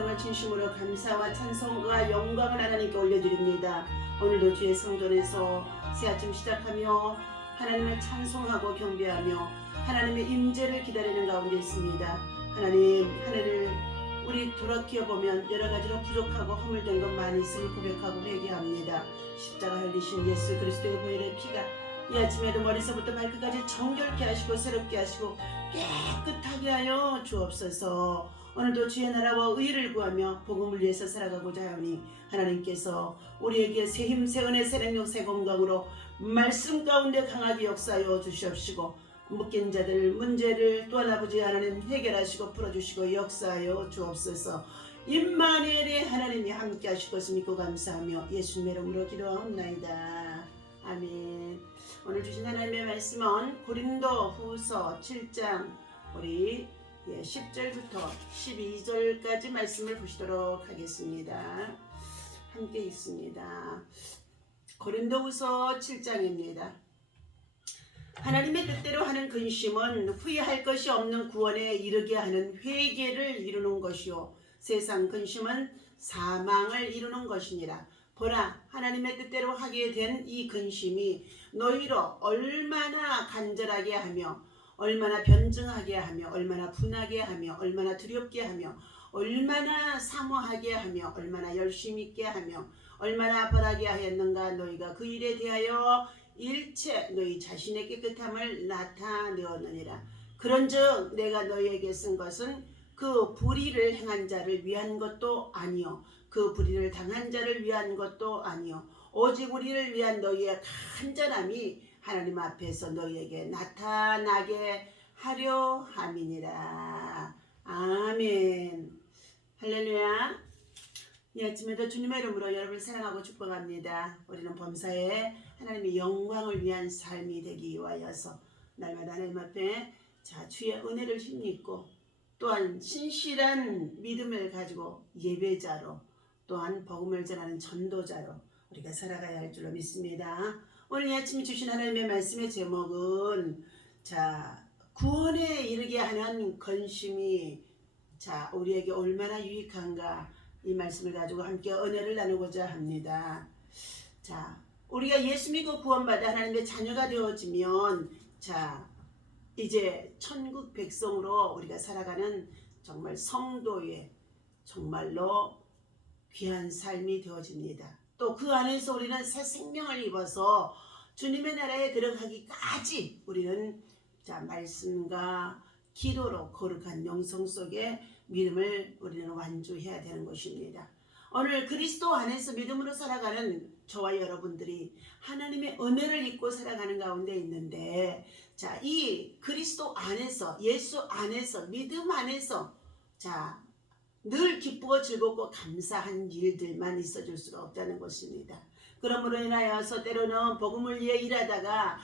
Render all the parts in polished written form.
사랑을 진심으로 감사와 찬송과 영광을 하나님께 올려드립니다. 오늘도 주의 성전에서 새 아침 시작하며 하나님을 찬송하고 경배하며 하나님의 임재를 기다리는 가운데 있습니다. 하나님, 한 해를 우리 돌아키어 보면 여러 가지로 부족하고 허물된 것 많이 있음을 고백하고 회개합니다. 십자가 흘리신 예수 그리스도의 보혈의 피가 이 아침에도 머리서부터 발끝까지 정결케 하시고 새롭게 하시고 깨끗하게 하여 주옵소서. 오늘도 주의 나라와 의를 구하며 복음을 위해서 살아가고자 하오니 하나님께서 우리에게 새 힘, 새 은혜, 새 능력, 새 건강으로 말씀 가운데 강하게 역사하여 주시옵시고 묶인 자들 문제를 또한 아버지 하나님 해결하시고 풀어주시고 역사하여 주옵소서. 임마누엘의 하나님이 함께 하실 것을 믿고 감사하며 예수님의 이름으로 기도하옵나이다. 아멘. 오늘 주신 하나님의 말씀은 고린도 후서 7장 우리 10절부터 12절까지 말씀을 보시도록 하겠습니다. 함께 읽습니다. 고린도 후서 7장입니다. 하나님의 뜻대로 하는 근심은 후회할 것이 없는 구원에 이르게 하는 회개를 이루는 것이요 세상 근심은 사망을 이루는 것이니라. 보라, 하나님의 뜻대로 하게 된 이 근심이 너희로 얼마나 간절하게 하며 얼마나 변증하게 하며 얼마나 분하게 하며 얼마나 두렵게 하며 얼마나 사모하게 하며 얼마나 열심히 있게 하며 얼마나 바라게 하였는가. 너희가 그 일에 대하여 일체 너희 자신의 깨끗함을 나타내었느니라. 그런즉 내가 너희에게 쓴 것은 그 불의를 행한 자를 위한 것도 아니요 그 불의를 당한 자를 위한 것도 아니요 오직 우리를 위한 너희의 간절함이 하나님 앞에서 너희에게 나타나게 하려 함이니라. 아멘. 할렐루야. 이 아침에도 주님의 이름으로 여러분을 사랑하고 축복합니다. 우리는 범사에 하나님의 영광을 위한 삶이 되기 위하여서 날마다 하나님 앞에 주의 은혜를 힘입고 또한 신실한 믿음을 가지고 예배자로 또한 복음을 전하는 전도자로 우리가 살아가야 할 줄로 믿습니다. 오늘 이 아침 주신 하나님의 말씀의 제목은 구원에 이르게 하는 근심이 우리에게 얼마나 유익한가, 이 말씀을 가지고 함께 은혜를 나누고자 합니다. 우리가 예수 믿고 구원받아 하나님의 자녀가 되어지면 이제 천국 백성으로 우리가 살아가는 정말 성도의 정말로 귀한 삶이 되어집니다. 또 그 안에서 우리는 새 생명을 입어서 주님의 나라에 들어가기까지 우리는 말씀과 기도로 거룩한 영성 속에 믿음을 우리는 완주해야 되는 것입니다. 오늘 그리스도 안에서 믿음으로 살아가는 저와 여러분들이 하나님의 은혜를 입고 살아가는 가운데 있는데 이 그리스도 안에서 예수 안에서 믿음 안에서 늘 기쁘고 즐겁고 감사한 일들만 있어줄 수가 없다는 것입니다. 그러므로 인하여서 때로는 복음을 위해 일하다가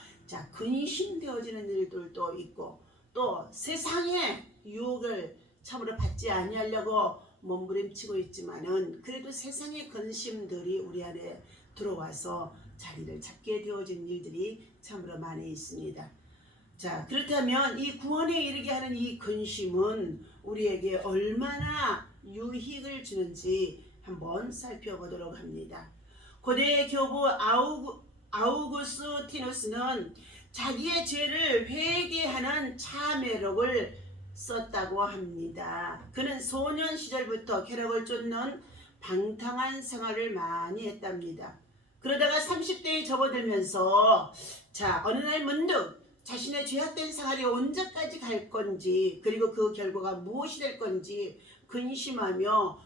근심되어지는 일들도 있고 또 세상의 유혹을 참으로 받지 아니하려고 몸부림치고 있지만은 그래도 세상의 근심들이 우리 안에 들어와서 자리를 잡게 되어진 일들이 참으로 많이 있습니다. 그렇다면 이 구원에 이르게 하는 이 근심은 우리에게 얼마나 유익을 주는지 한번 살펴보도록 합니다. 고대의 교부 아우구스티누스는 자기의 죄를 회개하는 참회록을 썼다고 합니다. 그는 소년 시절부터 쾌락을 쫓는 방탕한 생활을 많이 했답니다. 그러다가 30대에 접어들면서 어느 날 문득 자신의 죄악된 생활이 언제까지 갈 건지 그리고 그 결과가 무엇이 될 건지 근심하며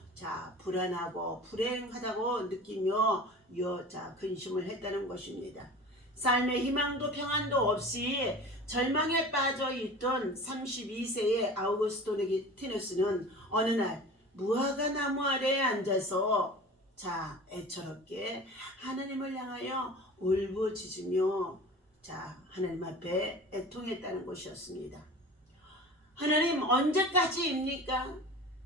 불안하고 불행하다고 느끼며 근심을 했다는 것입니다. 삶의 희망도 평안도 없이 절망에 빠져 있던 32세의 아우구스티누스는 어느 날 무화과 나무 아래에 앉아서 애처롭게 하나님을 향하여 울부짖으며 하나님 앞에 애통했다는 것이었습니다. 하나님, 언제까지입니까?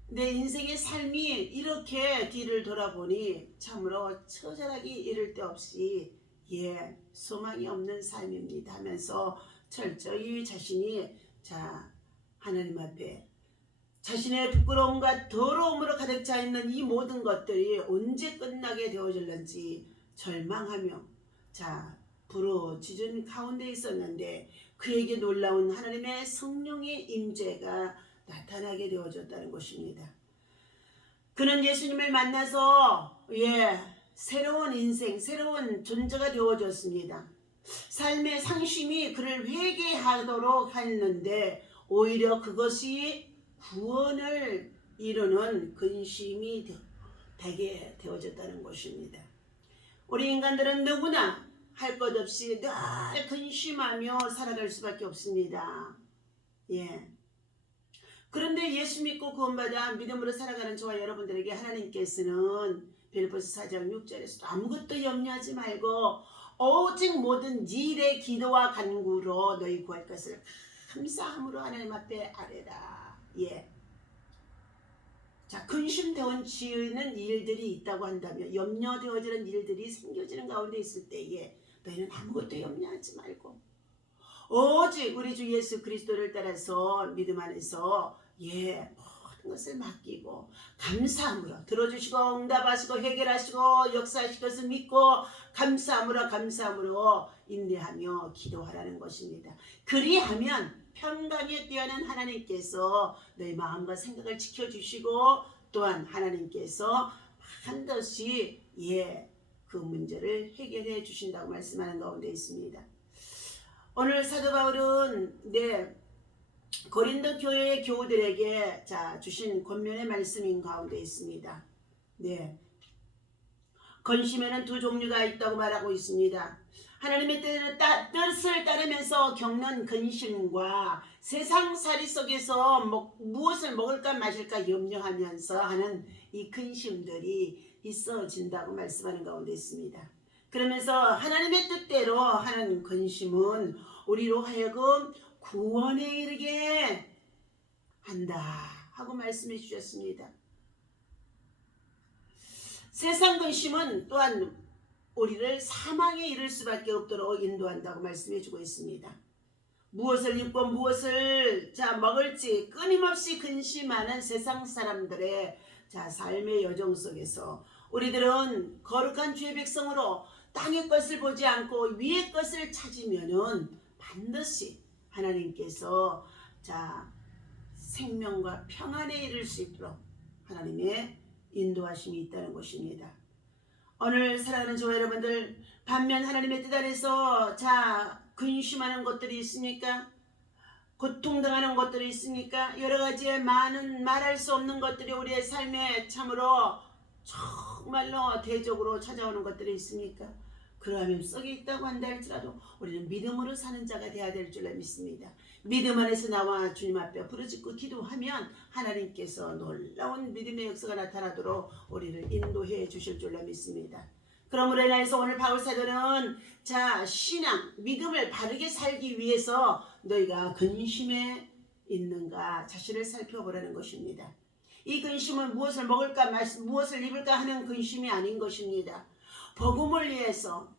내 인생의 삶이 이렇게 뒤를 돌아보니 참으로 처절하기 이를 데 없이 소망이 없는 삶입니다 하면서 철저히 자신이 하나님 앞에 자신의 부끄러움과 더러움으로 가득 차 있는 이 모든 것들이 언제 끝나게 되어질는지 절망하며 부르짖은 가운데 있었는데 그에게 놀라운 하나님의 성령의 임재가 나타나게 되어졌다는 것입니다. 그는 예수님을 만나서 새로운 인생, 새로운 존재가 되어졌습니다. 삶의 상심이 그를 회개하도록 했는데 오히려 그것이 구원을 이루는 근심이 되게 되어졌다는 것입니다. 우리 인간들은 누구나 할 것 없이 늘 근심하며 살아갈 수밖에 없습니다. 그런데 예수 믿고 구원받아 믿음으로 살아가는 저와 여러분들에게 하나님께서는 빌립보서 4장 6절에서도 아무것도 염려하지 말고 오직 모든 일의 기도와 간구로 너희 구할 것을 감사함으로 하나님 앞에 아뢰라. 근심되어지는 일들이 있다고 한다면, 염려되어지는 일들이 생겨지는 가운데 있을 때에 너희는 아무것도 염려하지 말고 오직 우리 주 예수 그리스도를 따라서 믿음 안에서 모든 것을 맡기고 감사함으로 들어주시고 응답하시고 해결하시고 역사하실 것을 믿고 감사함으로 인내하며 기도하라는 것입니다. 그리하면 평강에 뛰어난 하나님께서 너희 마음과 생각을 지켜주시고 또한 하나님께서 반드시 그 문제를 해결해 주신다고 말씀하는 가운데 있습니다. 오늘 사도 바울은 고린도 교회의 교우들에게 주신 권면의 말씀인 가운데 있습니다. 근심에는 두 종류가 있다고 말하고 있습니다. 하나님의 뜻을 따르면서 겪는 근심과 세상살이 속에서 무엇을 먹을까 마실까 염려하면서 하는 이 근심들이 있어진다고 말씀하는 가운데 있습니다. 그러면서 하나님의 뜻대로 하는 근심은 우리로 하여금 구원에 이르게 한다 하고 말씀해 주셨습니다. 세상 근심은 또한 우리를 사망에 이를 수밖에 없도록 인도한다고 말씀해 주고 있습니다. 무엇을 입고 무엇을 먹을지 끊임없이 근심하는 세상 사람들의 삶의 여정 속에서 우리들은 거룩한 주의 백성으로 땅의 것을 보지 않고 위의 것을 찾으면은 반드시 하나님께서 생명과 평안에 이를 수 있도록 하나님의 인도하심이 있다는 것입니다. 오늘 사랑하는 저와 여러분들, 반면 하나님의 뜻 안에서 근심하는 것들이 있습니까? 고통당하는 것들이 있습니까? 여러 가지의 많은 말할 수 없는 것들이 우리의 삶에 참으로 정말로 대적으로 찾아오는 것들이 있습니까? 그러함 속에 있다고 한다 할지라도 우리는 믿음으로 사는 자가 되어야 될 줄로 믿습니다. 믿음 안에서 나와 주님 앞에 부르짖고 기도하면 하나님께서 놀라운 믿음의 역사가 나타나도록 우리를 인도해 주실 줄로 믿습니다. 그러므로 인해서 오늘 바울 사도는 신앙, 믿음을 바르게 살기 위해서 너희가 근심에 있는가 자신을 살펴보라는 것입니다. 이 근심은 무엇을 먹을까 무엇을 입을까 하는 근심이 아닌 것입니다. 복음을 위해서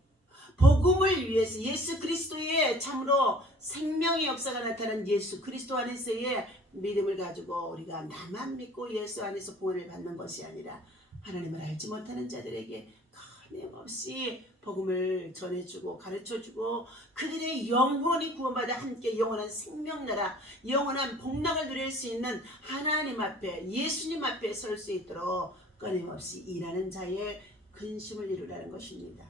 예수 그리스도의 참으로 생명의 역사가 나타난 예수 그리스도 안에서의 믿음을 가지고 우리가 나만 믿고 예수 안에서 구원을 받는 것이 아니라 하나님을 알지 못하는 자들에게 끊임없이 복음을 전해주고 가르쳐주고 그들의 영혼이 구원받아 함께 영원한 생명나라 영원한 복락을 누릴 수 있는 하나님 앞에 예수님 앞에 설 수 있도록 끊임없이 일하는 자의 근심을 이루라는 것입니다.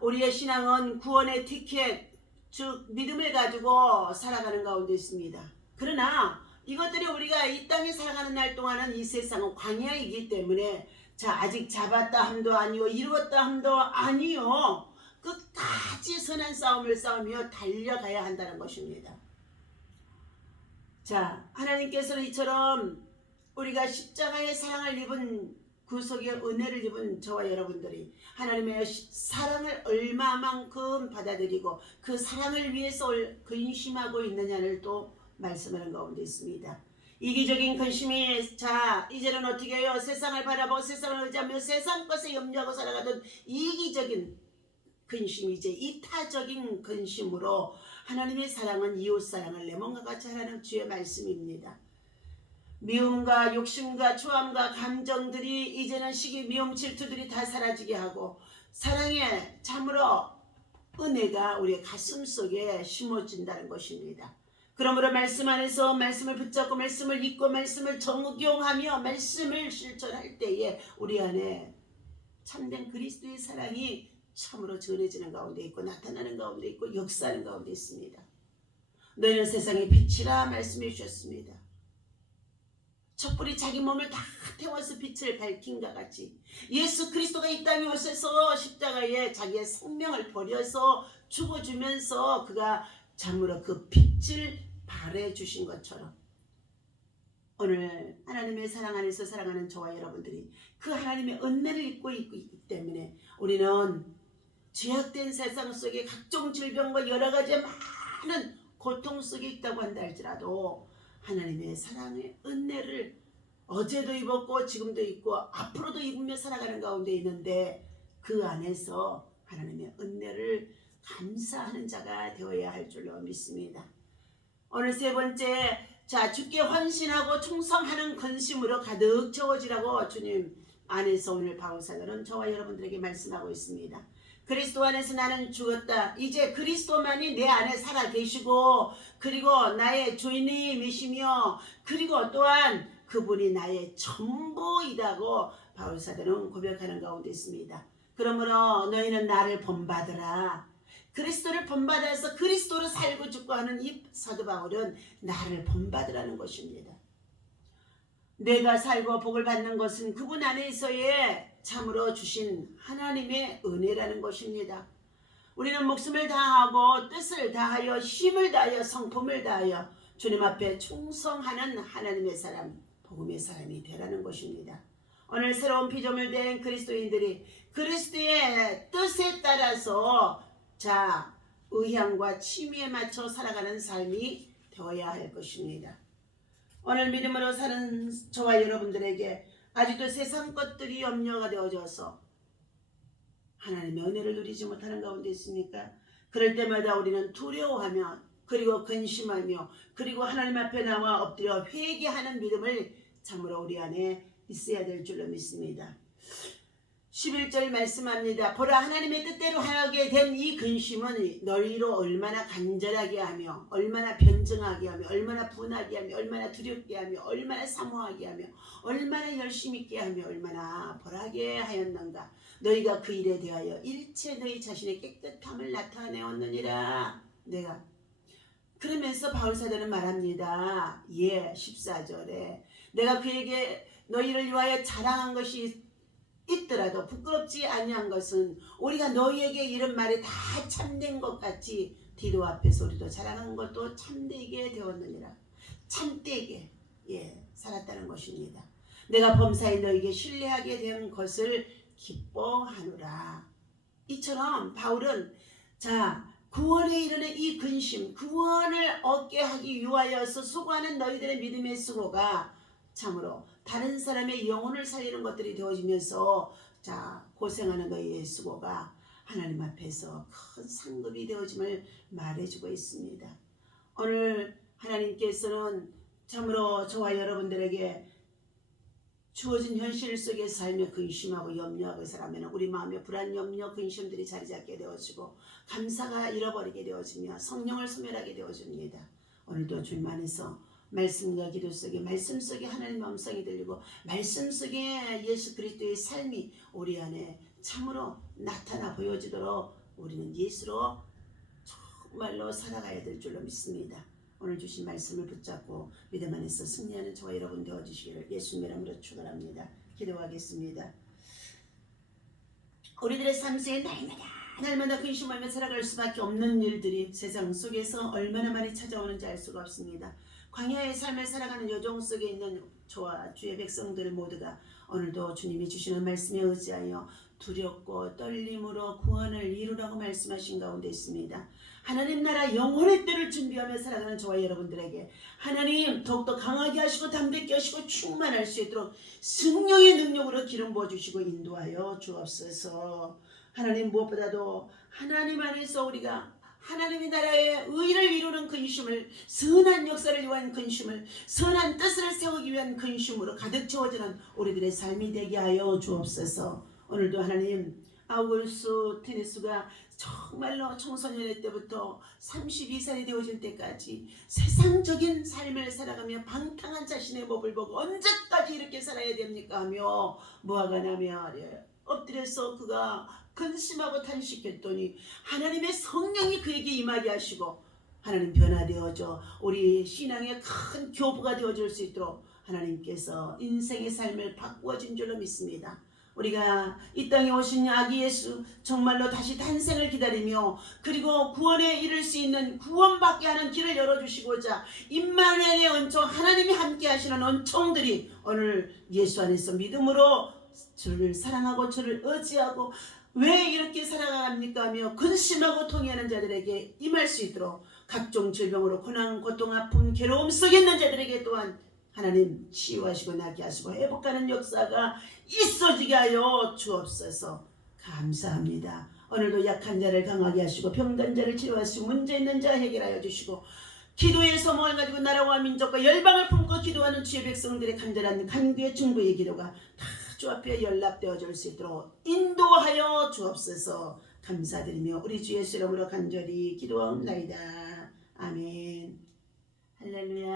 우리의 신앙은 구원의 티켓, 즉 믿음을 가지고 살아가는 가운데 있습니다. 그러나 이것들이 우리가 이 땅에 살아가는 날 동안은 이 세상은 광야이기 때문에 아직 잡았다 함도 아니요 이루었다 함도 아니요 끝까지 선한 싸움을 싸우며 달려가야 한다는 것입니다. 하나님께서는 이처럼 우리가 십자가의 사랑을 입은 구속의 은혜를 입은 저와 여러분들이 하나님의 사랑을 얼마만큼 받아들이고 그 사랑을 위해서 근심하고 있느냐를 또 말씀하는 가운데 있습니다. 이기적인 근심이 이제는 어떻게 해요? 세상을 바라보고 세상을 의지하며 세상 것에 염려하고 살아가던 이기적인 근심이 이제 이타적인 근심으로 하나님의 사랑은 이웃사랑을 내 몸과 같이 하라는 주의 말씀입니다. 미움과 욕심과 초함과 감정들이 이제는 시기 미움 질투들이 다 사라지게 하고 사랑의 참으로 은혜가 우리의 가슴 속에 심어진다는 것입니다. 그러므로 말씀 안에서 말씀을 붙잡고 말씀을 읽고 말씀을 적용하며 말씀을 실천할 때에 우리 안에 참된 그리스도의 사랑이 참으로 전해지는 가운데 있고 나타나는 가운데 있고 역사하는 가운데 있습니다. 너희는 세상의 빛이라 말씀해 주셨습니다. 촛불이 자기 몸을 다 태워서 빛을 밝힌 것 같이 예수 그리스도가 이 땅에 오셔서 십자가에 자기의 생명을 버려서 죽어주면서 그가 참으로 그 빛을 발해 주신 것처럼 오늘 하나님의 사랑 안에서 사랑하는 저와 여러분들이 그 하나님의 은혜를 입고 있기 때문에 우리는 죄악된 세상 속에 각종 질병과 여러 가지 많은 고통 속에 있다고 한다 할지라도 하나님의 사랑의 은혜를 어제도 입었고 지금도 입고 앞으로도 입으며 살아가는 가운데 있는데 그 안에서 하나님의 은혜를 감사하는 자가 되어야 할 줄로 믿습니다. 오늘 세 번째, 주께 헌신하고 충성하는 근심으로 가득 채워지라고 주님 안에서 오늘 바울사도는 저와 여러분들에게 말씀하고 있습니다. 그리스도 안에서 나는 죽었다. 이제 그리스도만이 내 안에 살아 계시고 그리고 나의 주님이시며 그리고 또한 그분이 나의 전부이다고 바울사도는 고백하는 가운데 있습니다. 그러므로 너희는 나를 본받으라. 그리스도를 본받아서 그리스도로 살고 죽고 하는 이 사도 바울은 나를 본받으라는 것입니다. 내가 살고 복을 받는 것은 그분 안에서의 참으로 주신 하나님의 은혜라는 것입니다. 우리는 목숨을 다하고 뜻을 다하여 힘을 다하여 성품을 다하여 주님 앞에 충성하는 하나님의 사람, 복음의 사람이 되라는 것입니다. 오늘 새로운 피조물 된 그리스도인들이 그리스도의 뜻에 따라서 의향과 취미에 맞춰 살아가는 삶이 되어야 할 것입니다. 오늘 믿음으로 사는 저와 여러분들에게 아직도 세상 것들이 염려가 되어져서 하나님의 은혜를 누리지 못하는 가운데 있습니까? 그럴 때마다 우리는 두려워하며 그리고 근심하며 그리고 하나님 앞에 나와 엎드려 회개하는 믿음을 참으로 우리 안에 있어야 될 줄로 믿습니다. 11절 말씀합니다. 보라 하나님의 뜻대로 하게 된 이 근심은 너희로 얼마나 간절하게 하며 얼마나 변증하게 하며 얼마나 분하게 하며 얼마나 두렵게 하며 얼마나 사모하게 하며 얼마나 열심 있게 하며 얼마나 벌하게 하였는가. 너희가 그 일에 대하여 일체 너희 자신의 깨끗함을 나타내었느니라. 내가 그러면서 바울사도는 말합니다. 14절에 내가 그에게 너희를 위하여 자랑한 것이 있더라도 부끄럽지 아니한 것은 우리가 너희에게 이런 말이 다 참된 것 같이 디도 앞에서 우리도 자랑한 것도 참되게 되었느니라. 참되게 살았다는 것입니다. 내가 범사에 너희에게 신뢰하게 된 것을 기뻐하노라. 이처럼 바울은 구원에 이르는 이 근심, 구원을 얻게 하기 위하여서 수고하는 너희들의 믿음의 수고가 참으로 다른 사람의 영혼을 살리는 것들이 되어지면서 고생하는 너희의 수고가 하나님 앞에서 큰 상급이 되어짐을 말해주고 있습니다. 오늘 하나님께서는 참으로 저와 여러분들에게 주어진 현실 속에 살며 근심하고 염려하고 살아가면 우리 마음에 불안, 염려, 근심들이 자리 잡게 되어지고 감사가 잃어버리게 되어지며 성령을 소멸하게 되어집니다. 오늘도 주님 안에서 말씀과 기도 속에 말씀 속에 하나님의 음성이 들리고 말씀 속에 예수 그리스도의 삶이 우리 안에 참으로 나타나 보여지도록 우리는 예수로 정말로 살아가야 될 줄로 믿습니다. 오늘 주신 말씀을 붙잡고 믿음 안에서 승리하는 저와 여러분 되어주시기를 예수님의 이름으로 축원합니다. 기도하겠습니다. 우리들의 삶 속에 날마다 근심하며 살아갈 수밖에 없는 일들이 세상 속에서 얼마나 많이 찾아오는지 알 수가 없습니다. 광야의 삶을 살아가는 여정 속에 있는 저와 주의 백성들 모두가 오늘도 주님이 주시는 말씀에 의지하여 두렵고 떨림으로 구원을 이루라고 말씀하신 가운데 있습니다. 하나님 나라 영혼의 때를 준비하며 살아가는 저와 여러분들에게 하나님 더욱더 강하게 하시고 담대케 하시고 충만할 수 있도록 성령의 능력으로 기름 부어주시고 인도하여 주옵소서. 하나님 무엇보다도 하나님 안에서 우리가 하나님의 나라의 의를 이루는 근심을, 선한 역사를 위한 근심을, 선한 뜻을 세우기 위한 근심으로 가득 채워지는 우리들의 삶이 되게 하여 주옵소서. 오늘도 하나님, 아우글수 테니스가 정말로 청소년의 때부터 32살이 되어질 때까지 세상적인 삶을 살아가며 방탕한 자신의 몸을 보고 언제까지 이렇게 살아야 됩니까 하며 무화과 나무 아래 엎드려서 그가 근심하고 탄식했더니 하나님의 성령이 그에게 임하게 하시고 하나님 변화되어져 우리 신앙의 큰 교부가 되어줄 수 있도록 하나님께서 인생의 삶을 바꾸어 준 줄로 믿습니다. 우리가 이 땅에 오신 아기 예수 정말로 다시 탄생을 기다리며 그리고 구원에 이를 수 있는 구원받게 하는 길을 열어주시고자 임마누엘의 은총, 하나님이 함께 하시는 은총들이 오늘 예수 안에서 믿음으로 주를 사랑하고 주를 의지하고 왜 이렇게 살아갑니까 하며 근심하고 통회하는 자들에게 임할 수 있도록 각종 질병으로 고난, 고통, 아픔, 괴로움 속에 있는 자들에게 또한 하나님 치유하시고 낫게 하시고 회복하는 역사가 있어지게 하여 주옵소서. 감사합니다. 오늘도 약한 자를 강하게 하시고 병든 자를 치료하시고 문제 있는 자 해결하여 주시고 기도의 소망을 가지고 나라와 민족과 열방을 품고 기도하는 주의 백성들의 간절한 간구의 중보의 기도가 다 주 앞에 연락되어 줄 수 있도록 인도하여 주옵소서. 감사드리며 우리 주 예수 이름으로 간절히 기도하옵나이다. 아멘. 할렐루야.